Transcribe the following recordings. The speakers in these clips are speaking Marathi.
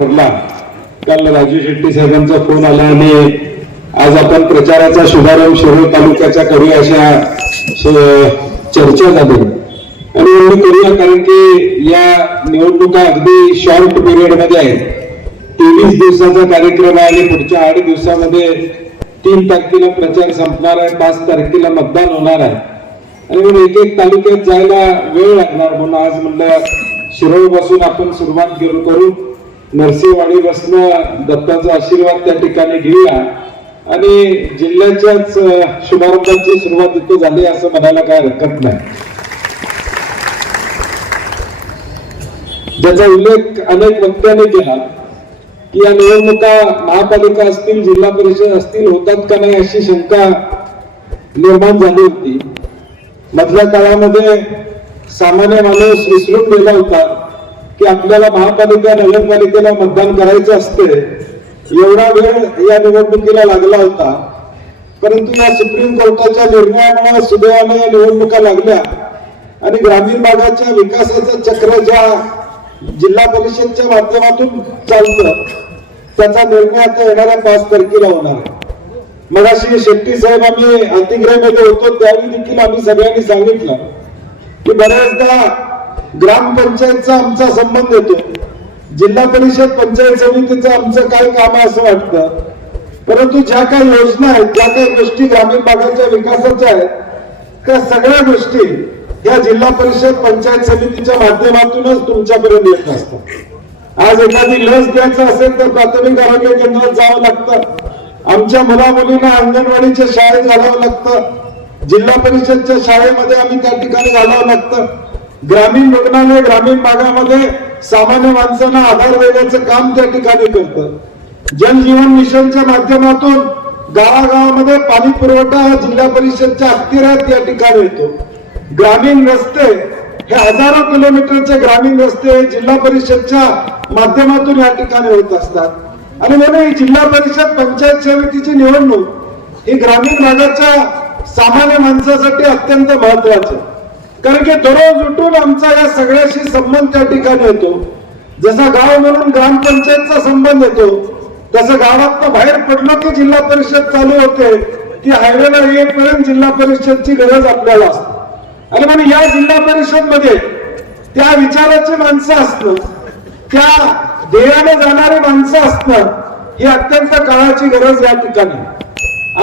काल राजू शेट्टी साहेबांचा फोन आला आणि आज आपण प्रचाराचा शुभारंभ शिरोळ तालुक्याचा करूया अशा चर्चा झाली आणि एवढं करूया कारण की या निवडणुका अगदी शॉर्ट पिरियड मध्ये आहेत. 23 दिवसाचा कार्यक्रम आहे आणि पुढच्या 8 दिवसामध्ये 3 तारखेला प्रचार संपणार आहे, 5 तारखेला मतदान होणार आहे आणि म्हणून एक एक तालुक्यात जायला वेळ लागणार म्हणून आज म्हणलं शिरोळ पासून आपण सुरुवात करू. नरसिंहवाडी बसनं दत्ताचा आशीर्वाद त्या ठिकाणी घेऊया आणि जिल्ह्याच्याच शुभारंभाची सुरुवात इथे झाली असं म्हणायला काय हरकत नाही. ज्याचा उल्लेख अनेक वक्त्यांनी केला की या निवडणुका महापालिका असतील, जिल्हा परिषद असतील होतात का नाही अशी शंका निर्माण झाली होती. मधल्या काळामध्ये सामान्य माणूस विसरून गेला होता की आपल्याला महापालिका नगरपालिकेला मतदान करायचं असते. एवढा वेळ या निवडणुकीला लागला होता, परंतु या सुप्रीम कोर्टाच्या निर्णयामुळे सुदैवाने या निवडणुका लागल्या आणि ग्रामीण भागाच्या विकासाचं चक्र ज्या जिल्हा परिषदच्या माध्यमातून चालतं त्याचा निर्णय आता येणाऱ्या 5 तारखेला होणार आहे. मगाशी शेट्टी साहेब आम्ही अतिग्रहमध्ये होतो त्यावेळी देखील आम्ही सगळ्यांनी सांगितलं की बऱ्याचदा ग्रामपंचायतचा आमचा संबंध येतो, जिल्हा परिषद पंचायत समितीचं आमचं काय काम आहे असं वाटतं, परंतु ज्या काही योजना आहेत, ज्या काही गोष्टी ग्रामीण भागाच्या विकासाच्या आहेत त्या सगळ्या गोष्टी या जिल्हा परिषद पंचायत समितीच्या माध्यमातूनच तुमच्यापर्यंत येत असतात. आज एखादी लस द्यायचं असेल तर प्राथमिक आरोग्य केंद्रात जावं लागतं, आमच्या मुला मुलींना अंगणवाडीच्या शाळेत घालावं लागतं, जिल्हा परिषदच्या शाळेमध्ये आम्ही त्या ठिकाणी घालावं लागतं. ग्रामीण रुग्णालय ग्रामीण भागामध्ये सामान्य माणसांना आधार देण्याचं काम त्या ठिकाणी करतं. जल जीवन मिशनच्या माध्यमातून गावागावामध्ये पाणी पुरवठा हा जिल्हा परिषदच्या अखत्यारीत या ठिकाणी येतो. ग्रामीण रस्ते हे हजारो किलोमीटरचे ग्रामीण रस्ते जिल्हा परिषदच्या माध्यमातून या ठिकाणी होत असतात आणि म्हणून ही जिल्हा परिषद पंचायत समितीची निवडणूक ही ग्रामीण भागाच्या सामान्य माणसासाठी अत्यंत महत्वाची, कारण की दररोज उठून आमचा या सगळ्याशी संबंध त्या ठिकाणी येतो. जसा गाव म्हणून ग्रामपंचायतचा संबंध येतो तसं गावात बाहेर पडलो की जिल्हा परिषद चालू होते, ती हायवेला येईपर्यंत जिल्हा परिषदची गरज आपल्याला असते आणि म्हणून या जिल्हा परिषद मध्ये त्या विचाराची माणसं असणं, त्या ध्येयाने जाणारी माणसं असणं ही अत्यंत काळाची गरज या ठिकाणी.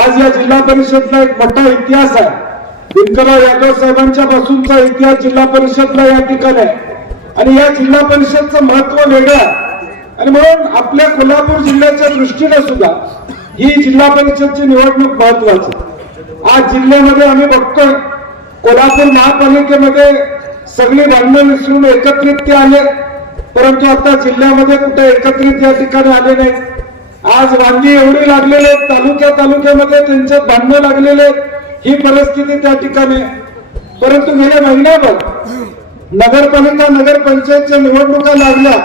आज या जिल्हा परिषदला एक मोठा इतिहास आहे. दिनकरराव यादव साहेबांच्या पासूनचा इतिहास जिल्हा परिषदला या ठिकाणी आहे आणि या जिल्हा परिषदचं महत्व वेगळं आहे आणि म्हणून आपल्या कोल्हापूर जिल्ह्याच्या दृष्टीने सुद्धा ही जिल्हा परिषदची निवडणूक महत्वाची. आज जिल्ह्यामध्ये आम्ही बघतोय कोल्हापूर महापालिकेमध्ये सगळी भांडणं विसरून एकत्रित ते आले, परंतु आता जिल्ह्यामध्ये कुठे एकत्रित या ठिकाणी आले नाही. आज वांगी एवढी लागलेले तालुक्यामध्ये त्यांच्यात भांडणं लागलेले ही परिस्थिती त्या ठिकाणी. परंतु गेल्या महिन्याभर नगरपालिका नगरपंचायतच्या निवडणुका लागल्या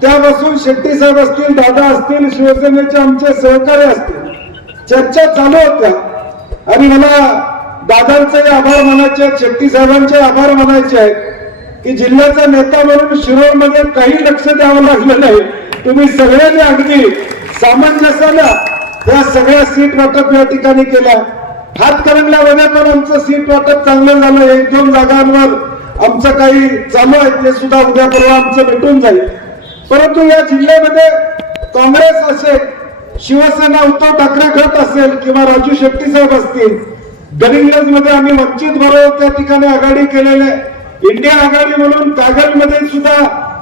त्यापासून शेट्टी साहेब असतील, दादा असतील, शिवसेनेचे आमचे सहकारी असतील, चर्चा चालू होत्या आणि मला दादांचे आभार मानायचे आहेत, शेट्टी साहेबांचे आभार मानायचे आहेत की जिल्ह्याचा नेता म्हणून शिरोळ मध्ये काही लक्ष द्यावं लागलं नाही. तुम्ही सगळ्यांनी अगदी सामंजस्यानं या सगळ्या सीट वाटप या ठिकाणी केल्या. हातकणंगल्यामध्ये पण आमचं सीट वाटप चांगलं झालं. 1-2 जागांवर आमचं काही चालू आहे ते सुद्धा उद्या परवा आमचं भेटून जाईल. परंतु या जिल्ह्यामध्ये काँग्रेस असेल, शिवसेना उद्धव ठाकरे गट असेल किंवा राजू शेट्टी साहेब असतील, गडिंग्लज मध्ये आम्ही वंचित बरोबर त्या ठिकाणी आघाडी केलेले, इंडिया आघाडी म्हणून कागलमध्ये सुद्धा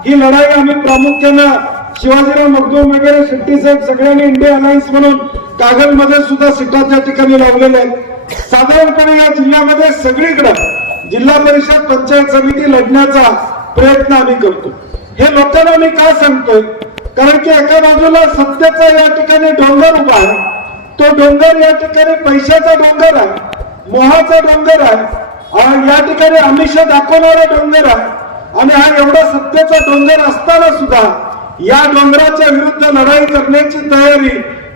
ही लढाई आम्ही प्रामुख्यानं शिवाजीराव मगदूम वगैरे शेट्टी साहेब सगळ्यांनी इंडिया अलायन्स म्हणून कागलमध्ये सुद्धा सीटा त्या ठिकाणी लावलेल्या आहेत. साधारणपणे या जिल्ह्यामध्ये सगळीकडे जिल्हा परिषद पंचायत समिती लढण्याचा प्रयत्न आम्ही करतो. हे लोकांना मी का सांगतोय, कारण की एका बाजूला सत्तेचा या ठिकाणी डोंगर उभा आहे, तो डोंगर या ठिकाणी पैशाचा डोंगर आहे, मोहाचा डोंगर आहे, या ठिकाणी आमिष दाखवणारा डोंगर आहे आणि हा एवढा सत्तेचा डोंगर असताना सुद्धा या डोंगराच्या विरुद्ध लढाई करण्याची तयारी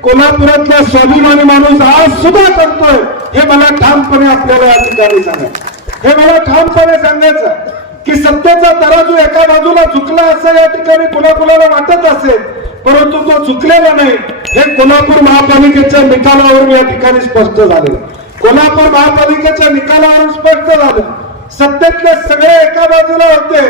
कोल्हापुरातला स्वाभिमानी माणूस आज सुद्धा करतोय हे मला ठामपणे आपल्याला या ठिकाणी सांगायचं. हे मला ठामपणे सांगायचं की सत्तेचा तराजू एका बाजूला झुकला असं या ठिकाणी कुणाकुणाला वाटत असेल, परंतु तो चुकलेला नाही हे कोल्हापूर महापालिकेच्या निकालावरून या ठिकाणी स्पष्ट झाले. कोल्हापूर महापालिकेच्या निकालावरून स्पष्ट झालं सत्तेतले सगळे एका बाजूला होते,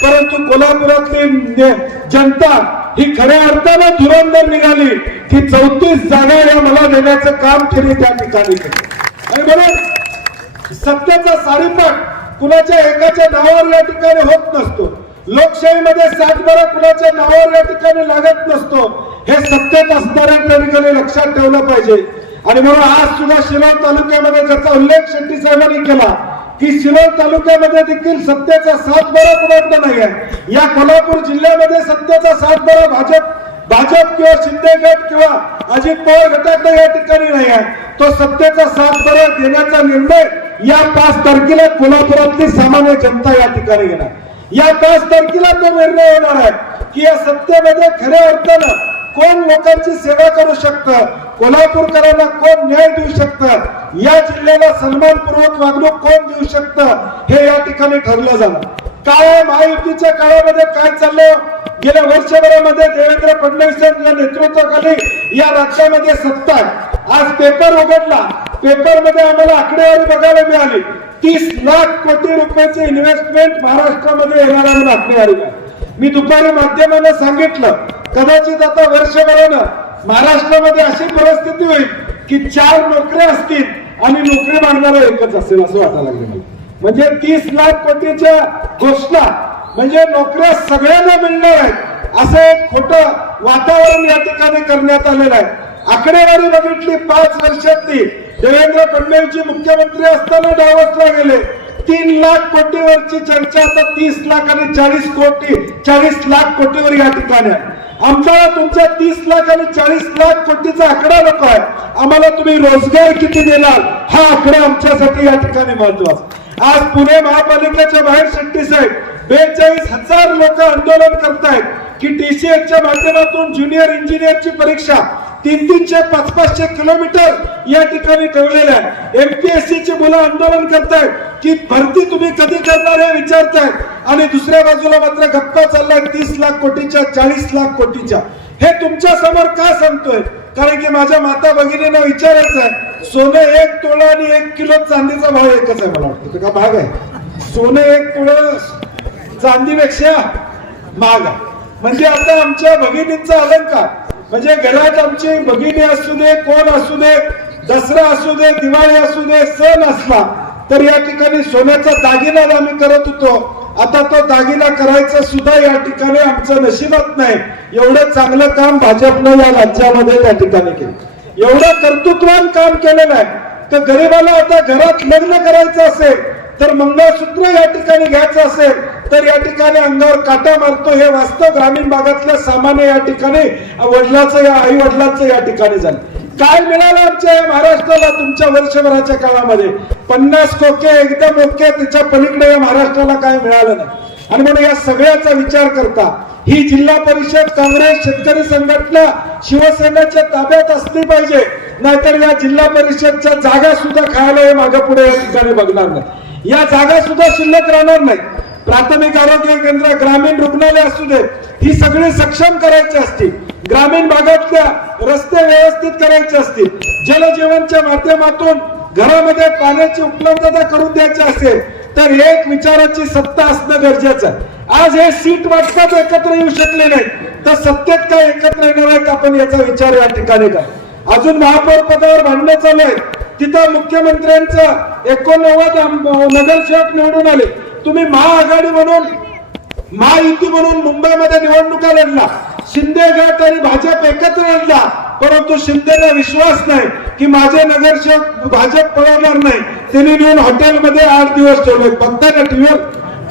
परंतु कोल्हापुरातली जनता ही खऱ्या अर्थानं धुरंधर निघाली की 34 जागा या मला देण्याचं काम त्यांनी त्या ठिकाणी केलं. आणि म्हणून सत्तेचा सारीपाट कुणाच्या एकाच्या नावावर या ठिकाणी होत नसतो. लोकशाहीमध्ये 60 बारा कुणाच्या नावावर या ठिकाणी लागत नसतो. हे सत्तेत असणाऱ्या ठिकाणी लक्षात ठेवलं पाहिजे. आणि म्हणून आज सुद्धा शिरोळ तालुक्यामध्ये ज्याचा उल्लेख शेट्टी साहेबांनी केला की शिरोळ तालुक्यामध्ये देखील सत्तेचा 7 बारा कुणाचा नाही आहे. या कोल्हापूर जिल्ह्यामध्ये सत्तेचा 7 बारा भाजप किंवा शिंदे गट किंवा अजित पवार गटाचा या ठिकाणी नाही आहे. तो सत्तेचा 7 बारा देण्याचा निर्णय या 5 तारखेला कोल्हापुरातली सामान्य जनता या ठिकाणी घेणार. या 5 तारखेला तो निर्णय होणार आहे की या सत्तेमध्ये खऱ्या अर्थानं कोण लोकांची सेवा करू शकतं, कोल्हापूरकरांना कोण न्याय देऊ शकतं, या जिल्ह्याला सन्मानपूर्वक वागणूक कोण देऊ शकतं हे या ठिकाणी ठरलं झालं. काय महायुतीच्या काळामध्ये काय चाललं, गेल्या वर्षभरामध्ये देवेंद्र फडणवीसांच्या नेतृत्वाखाली या राज्यामध्ये सत्ता आहे. आज पेपर उघडला, पेपरमध्ये आम्हाला आकडेवारी बघायला मिळाली 30 लाख कोटी रुपयाचे इन्व्हेस्टमेंट महाराष्ट्रामध्ये येणार आहे आकडेवारी. मी दुपारी माध्यमांना सांगितलं कदाचित आता वर्षभरानं महाराष्ट्रामध्ये अशी परिस्थिती होईल की 4 नोकऱ्या असतील आणि नोकरी मागणारा एकच असेल असं वाटायला लागलं मला. म्हणजे 30 लाख कोटीच्या घोषणा म्हणजे नोकऱ्या सगळ्यांना मिळणार आहेत असं एक खोटं वातावरण या ठिकाणी करण्यात आलेलं आहे. आकडेवारी बघितली 5 वर्षातली देवेंद्र फडणवीस मुख्यमंत्री असताना डावसला गेले 3 लाख कोटीवरची चर्चा आता 30 लाख आणि 40 लाख कोटीवर या ठिकाणी आहे. आमच्याला तुमच्या 30 लाख आणि 40 लाख कोटीचा आकडा नको आहे, आम्हाला तुम्ही रोजगार किती देणार हा आकडा आमच्यासाठी या ठिकाणी महत्वाचा. आज पुणे महापालिकेच्या बाहेर शेट्टी साहेब 42,000 लोक आंदोलन करतायत की टीसीएसच्या माध्यमातून ज्युनियर इंजिनियरची परीक्षा 300-500 किलोमीटर या ठिकाणी ठेवलेलं आहे. एमपीएससी ची मुलं आंदोलन करतायत की भरती तुम्ही कधी करणार हे विचारतायत आणि दुसऱ्या बाजूला मात्र गप्पा चाललाय 30 लाख कोटीच्या 40 लाख कोटीच्या. हे तुमच्या समोर का सांगतोय कारण की माझ्या माता भगिनींना विचारायचं आहे सोनं 1 तोळा आणि 1 किलो चांदीचा भाव एकच आहे. मला वाटतं का भाग आहे सोनं 1 तोळा चांदीपेक्षा महाग आहे. म्हणजे आता आमच्या भगिनींचा अलंकार म्हणजे घरात आमची भगिनी असू दे कोण असू दे दसरा असू दे दिवाळी असू दे सण असला तर या ठिकाणी सोन्याचा दागिना आम्ही करत होतो. आता तो दागिना करायचं सुद्धा या ठिकाणी आमचं नशिबात नाही. एवढं चांगलं काम भाजपनं या राज्यामध्ये त्या ठिकाणी केलं, एवढं कर्तृत्वान काम केलेलं आहे. तर गरिबाला आता घरात लग्न करायचं असेल तर मंगळसूत्र या ठिकाणी घ्यायचं असेल तर या ठिकाणी अंगावर काटा मारतो. हे वास्तव ग्रामीण भागातल्या सामान्य या ठिकाणी वडिलाचं या आई वडिलांचं या ठिकाणी झालं. काय मिळालं आमच्या महाराष्ट्राला तुमच्या वर्षभराच्या काळामध्ये 50 खोके एकदम ओके, त्याच्या पलीकडे या महाराष्ट्राला काय मिळालं नाही. आणि म्हणून या सगळ्याचा विचार करता ही जिल्हा परिषद काँग्रेस शेतकरी संघटना शिवसेनेच्या ताब्यात असली पाहिजे, नाहीतर या जिल्हा परिषदच्या जागा सुद्धा खायला हे मागे पुढे या ठिकाणी बघणार नाही. या जागा सुद्धा शिल्लक राहणार नाही. प्राथमिक आरोग्य केंद्र ग्रामीण रुग्णालय असू दे ही सगळी सक्षम करायची असतील, ग्रामीण भागातल्या रस्ते व्यवस्थित करायचे असतील, जलजीवनच्या माध्यमातून घरामध्ये पाण्याची उपलब्धता करून द्यायची असेल तर एक विचाराची सत्ता असणं गरजेचं आहे. आज हे सीट वाटपात एकत्र येऊ शकले नाही तर सत्तेत काय एकत्र येणार आहेत आपण याचा विचार या ठिकाणी काय. अजून महापौर पदावर भांडणं चालू आहे, तिथं मुख्यमंत्र्यांचं 89 नगरसेवक निवडून आले. तुम्ही महाआघाडी म्हणून महायुती म्हणून मुंबईमध्ये निवडणुका लढला, शिंदे गट आणि भाजप एकत्र लढला, परंतु शिंदेला विश्वास नाही की माझे नगरसेवक भाजप पळवणार नाही. त्यांनी नेऊन हॉटेलमध्ये 8 दिवस ठेवले. बघताय ना टीव्हीवर.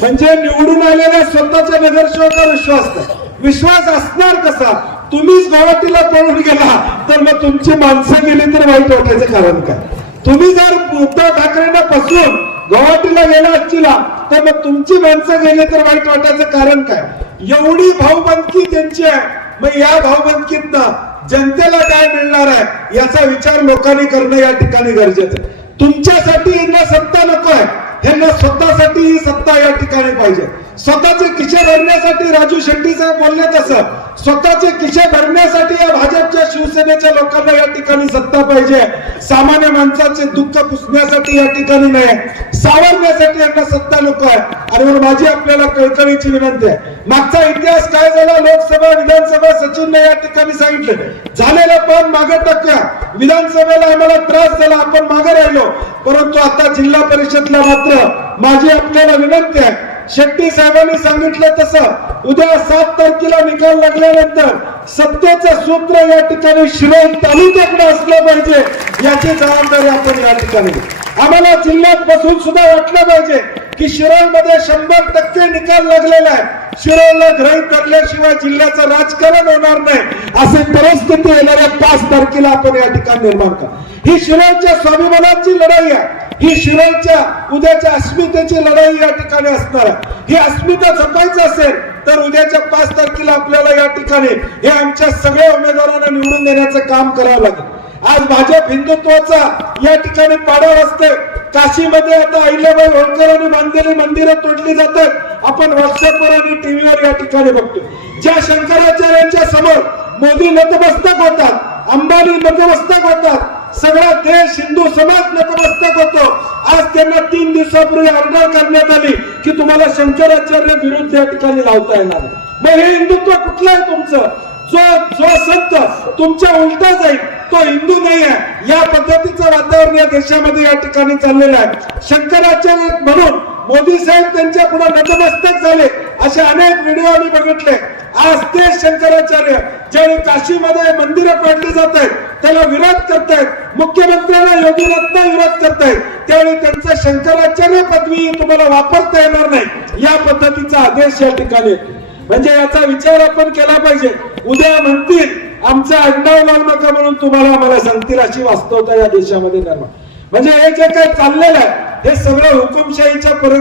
म्हणजे निवडून आलेल्या स्वतःच्या नगरसेवकावर विश्वास नाही. विश्वास असणार कसा? तुम्हीच गुवाहाटीला पळून गेला तर मग तुमची माणसं गेली तर वाईट वाटायचं कारण काय? तुम्ही जर उद्धव ठाकरेंना फसवून गुवाहाटीला गेला असला तर मग तुमची माणसं गेली तर वाईट वाटायचं कारण काय? एवढी भाऊबंदकी त्यांची आहे. मग या भाऊबंदकीतनं जनतेला काय मिळणार आहे याचा विचार लोकांनी करणं या ठिकाणी गरजेचं आहे. तुमच्यासाठी यांना सत्ता नको आहे, यांना स्वतःसाठी ही सत्ता या ठिकाणी पाहिजे. स्वतःचे खिसे भरण्यासाठी राजू शेट्टी साहेब बोलले तसं स्वतःचे खिसे भरण्यासाठी या भाजपच्या शिवसेनेच्या लोकांना या ठिकाणी सत्ता पाहिजे, सामान्य माणसाचे दुःख पुसण्यासाठी या ठिकाणी नाही, सावरण्यासाठी यांना सत्ता नको आहे. आणि म्हणून माझी आपल्याला कळकळीची विनंती आहे, मागचा इतिहास काय झाला, लोकसभा विधानसभा सचिनने या ठिकाणी सांगितलं, झालेला पण मागे टाकूया, विधानसभेला आम्हाला त्रास झाला, आपण मागे राहिलो, परंतु आता जिल्हा परिषदला मात्र माझी आपल्याला विनंती आहे, शेट्टी साहेबांनी सांगितलं तसं उद्या 7 तारखेला निकाल लागल्यानंतर सत्तेचं सूत्र या ठिकाणी शिरोळ तालुक्याकडे असलं पाहिजे, याची जबाबदारी आपण या ठिकाणी आम्हाला जिल्ह्यात बसून सुद्धा वाटलं पाहिजे की शिरोळमध्ये 100% निकाल लागलेला आहे, शिरोळला गृहीत धरल्याशिवाय जिल्ह्याचं राजकारण होणार नाही, अशी परिस्थिती येणाऱ्या 5 तारखेला आपण या ठिकाणी निर्माण करा. ही शिरोळच्या स्वाभिमानाची लढाई आहे, ही शिरोळच्या उद्याच्या अस्मितेची लढाई या ठिकाणी असणार आहे. ही अस्मिता जपायचं असेल तर उद्याच्या 5 तारखेला आपल्याला या ठिकाणी हे आमच्या सगळ्या उमेदवारांना निवडून देण्याचं काम करावं लागेल. आज भाजप हिंदुत्वाचा या ठिकाणी पाडा वाजते, काशीमध्ये आता अहिल्याबाई होळकरांनी बांधलेली मंदिरं तोडली जातात, आपण व्हॉट्सअपवर आणि टीव्हीवर या ठिकाणी बघतो. ज्या शंकराचार्यांच्या समोर मोदी नतमस्तक होतात, अंबानी नतमस्तक होतात, सगळा देश हिंदू समाज नतमस्तक होतो, आज त्यांना 3 दिवसापूर्वी ऑर्डर करण्यात आली की तुम्हाला शंकराचार्य विरुद्ध या ठिकाणी लावता येणार. मग हे हिंदुत्व कुठलं आहे तुमचं? जो संत तुमच्या उलटा जाईल तो हिंदू नाही आहे. या पद्धतीचं वातावरण या देशामध्ये या ठिकाणी चाललेलं आहे. शंकराचार्य म्हणून मोदी साहेब त्यांच्या पुढे नतमस्तक झाले, असे अनेक व्हिडिओ आम्ही बघितले. आज ते शंकराचार्य ज्यावेळी काशीमध्ये मंदिरं पाडली जात आहेत त्याला विरोध करतायत, मुख्यमंत्र्यांना योगीनाथांना विरोध करतायत, त्यावेळी त्यांचं शंकराचार्य पदवी तुम्हाला वापरता येणार नाही, या पद्धतीचा आदेश या ठिकाणी येतो. म्हणजे याचा विचार आपण केला पाहिजे. उद्या म्हणतील आमचं आडनाव लावू नका म्हणून तुम्हाला आम्हाला सांगतील, अशी वास्तवता या देशामध्ये निर्माण. म्हणजे हे जे काही चाललेलं आहे हे सगळं हुकुमशाहीकडे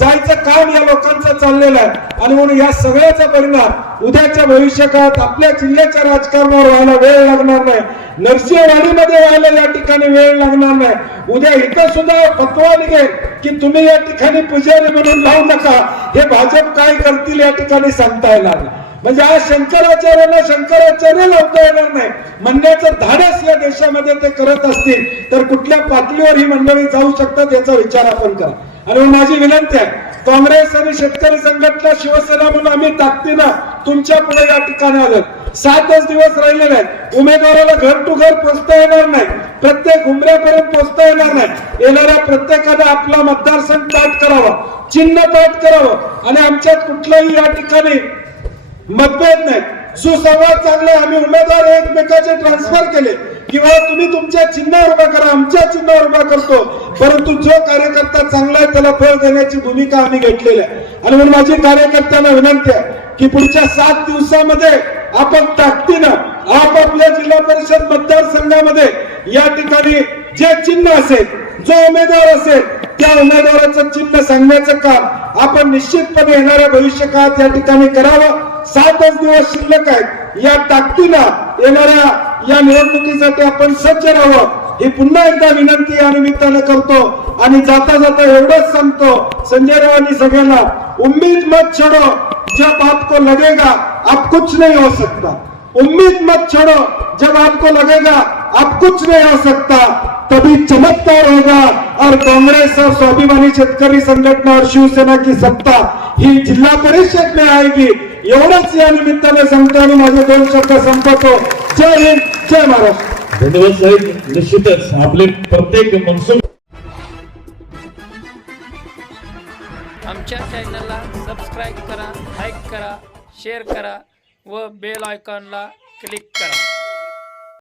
जायचं काम या लोकांचं चाललेलं आहे. आणि म्हणून या सगळ्याचा परिणाम उद्याच्या भविष्यकाळात आपल्या जिल्ह्याच्या राजकारणावर व्हायला वेळ लागणार नाही, नरसिंहवाडीमध्ये व्हायला या ठिकाणी वेळ लागणार नाही. उद्या इथं सुद्धा फतवा निघेल की तुम्ही या ठिकाणी पुजारी म्हणून लावू नका, हे भाजप काय करतील या ठिकाणी सांगता येणार नाही. म्हणजे आज शंकराचार्यांना शंकराचार्य लावता येणार नाही म्हणण्याचं धाडस या देशामध्ये ते करत असतील तर कुठल्या पातळीवर ही मंडळी जाऊ शकतात याचा विचार आपण करा. आणि माझी विनंती आहे, काँग्रेस आणि शेतकरी संघटना शिवसेना म्हणून आम्ही ताकदीनं तुमच्या पुढे या ठिकाणी आलो. 7च दिवस राहिलेले आहेत, उमेदवाराला घर टू घर पोहोचता येणार नाही, प्रत्येक उमऱ्यापर्यंत पोहोचता येणार नाही. येणाऱ्या प्रत्येकाने आपला मतदारसंघ ताट करावा, चिन्ह ताट करावं आणि आमच्यात कुठलंही या ठिकाणी मतभेद नाही, सुसंवाद चांगले. आम्ही उमेदवार एकमेकाचे ट्रान्सफर केले किंवा तुम्ही तुमच्या चिन्हावर उभा करा, आमच्या चिन्हावर उभा करतो, परंतु जो कार्यकर्ता चांगला आहे त्याला फळ देण्याची भूमिका आम्ही घेतलेली आहे. आणि म्हणून माझी कार्यकर्त्यांना विनंती आहे की पुढच्या 7 दिवसामध्ये आपण ताकदीनं आपापल्या जिल्हा परिषद मतदारसंघामध्ये या ठिकाणी जे चिन्ह असेल, जो उमेदवार असेल त्या उमेदवाराचं चिन्ह सांगण्याचं काम आपण निश्चितपणे येणाऱ्या भविष्यकाळात या ठिकाणी करावं. 7च दिवस शिल्लक आहेत, या ताकदीनं येणाऱ्या या निवडणुकीसाठी आपण सज्ज राहावं, ही पुन्हा एकदा विनंती या निमित्तानं करतो. आणि जाता जाता एवढंच सांगतो संजय रावांनी सगळ्यांना, उम्मीद मत छोड़ो, जब आपको लगेगा आप कुछ नहीं हो सकता, उम्मीद मत छोड़ो, जब आपको लगेगा आप कुछ नहीं हो सकता, तभी चमत्कार होगा और कांग्रेस और स्वाभिमानी शेतकरी संघटना और शिवसेना की सत्ता ही जिल्हा परिषद में आएगी. एवढंच या निमित्ताने सांगतो आणि माझे 2 शब्द संपवतो. जय हिंद, जय महाराष्ट्र. धन्यवाद साहेब. निश्चितच आपले प्रत्येक मनसूब आमच्या चॅनलला सबस्क्राईब करा, लाईक करा, शेअर करा व बेल आयकॉनला क्लिक करा.